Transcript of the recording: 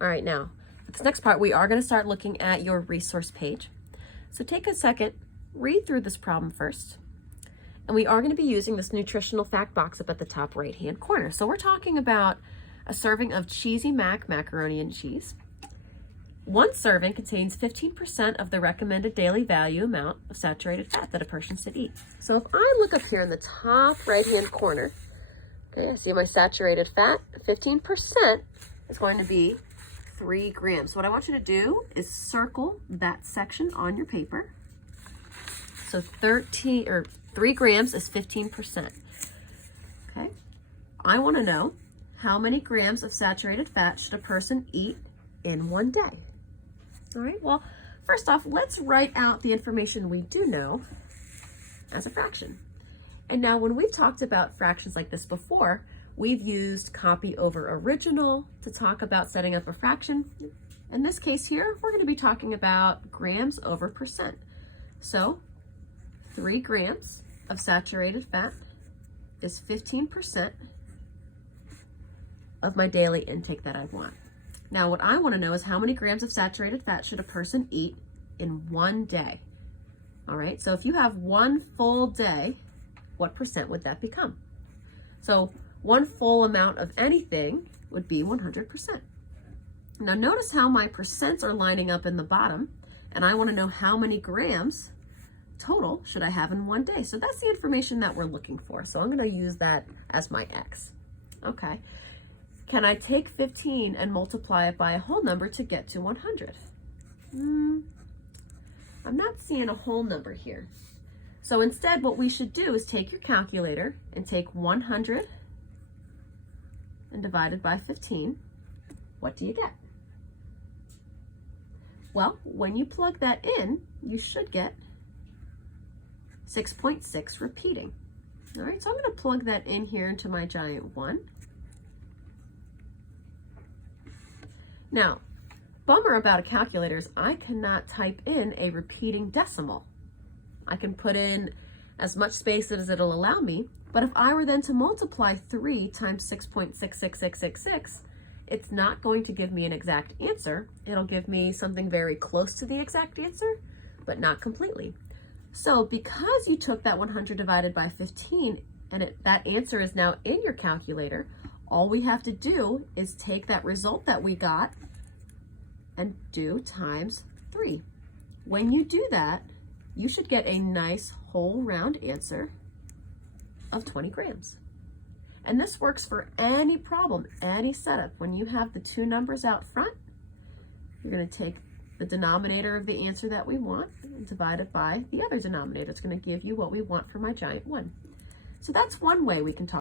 All right, now, for this next part, we are going to start looking at your resource page. So take a second, read through this problem first. And we are going to be using this nutritional fact box up at the top right-hand corner. So we're talking about a serving of cheesy macaroni and cheese. One serving contains 15% of the recommended daily value amount of saturated fat that a person should eat. So if I look up here in the top right-hand corner, okay, I see my saturated fat, 15% is going to be 3 grams. What I want you to do is circle that section on your paper. So 3 grams is 15%. Okay. I want to know how many grams of saturated fat should a person eat in one day. All right. Well, first off, let's write out the information we do know as a fraction. And now when we've talked about fractions like this before, we've used copy over original to talk about setting up a fraction. In this case here, we're going to be talking about grams over percent. So 3 grams of saturated fat is 15% of my daily intake that I want. Now, what I want to know is how many grams of saturated fat should a person eat in one day? All right, so if you have one full day, what percent would that become? So one full amount of anything would be 100%. Now notice how my percents are lining up in the bottom, and I want to know how many grams total should I have in one day. So that's the information that we're looking for. So I'm going to use that as my X. Okay. Can I take 15 and multiply it by a whole number to get to 100? I'm not seeing a whole number here. So instead, what we should do is take your calculator and take 100 and divide it by 15. What do you get? Well, when you plug that in, you should get 6.6 repeating. All right, so I'm going to plug that in here into my giant 1. Now, bummer about a calculator is I cannot type in a repeating decimal. I can put in as much space as it'll allow me, but if I were then to multiply 3 times 6.66666, it's not going to give me an exact answer. It'll give me something very close to the exact answer, but not completely. So because you took that 100 divided by 15 and that answer is now in your calculator, all we have to do is take that result that we got and do times 3. When you do that, you should get a nice whole round answer of 20 grams. And this works for any problem, any setup. When you have the 2 numbers out front, you're going to take the denominator of the answer that we want and divide it by the other denominator. It's going to give you what we want for my giant 1. So that's one way we can talk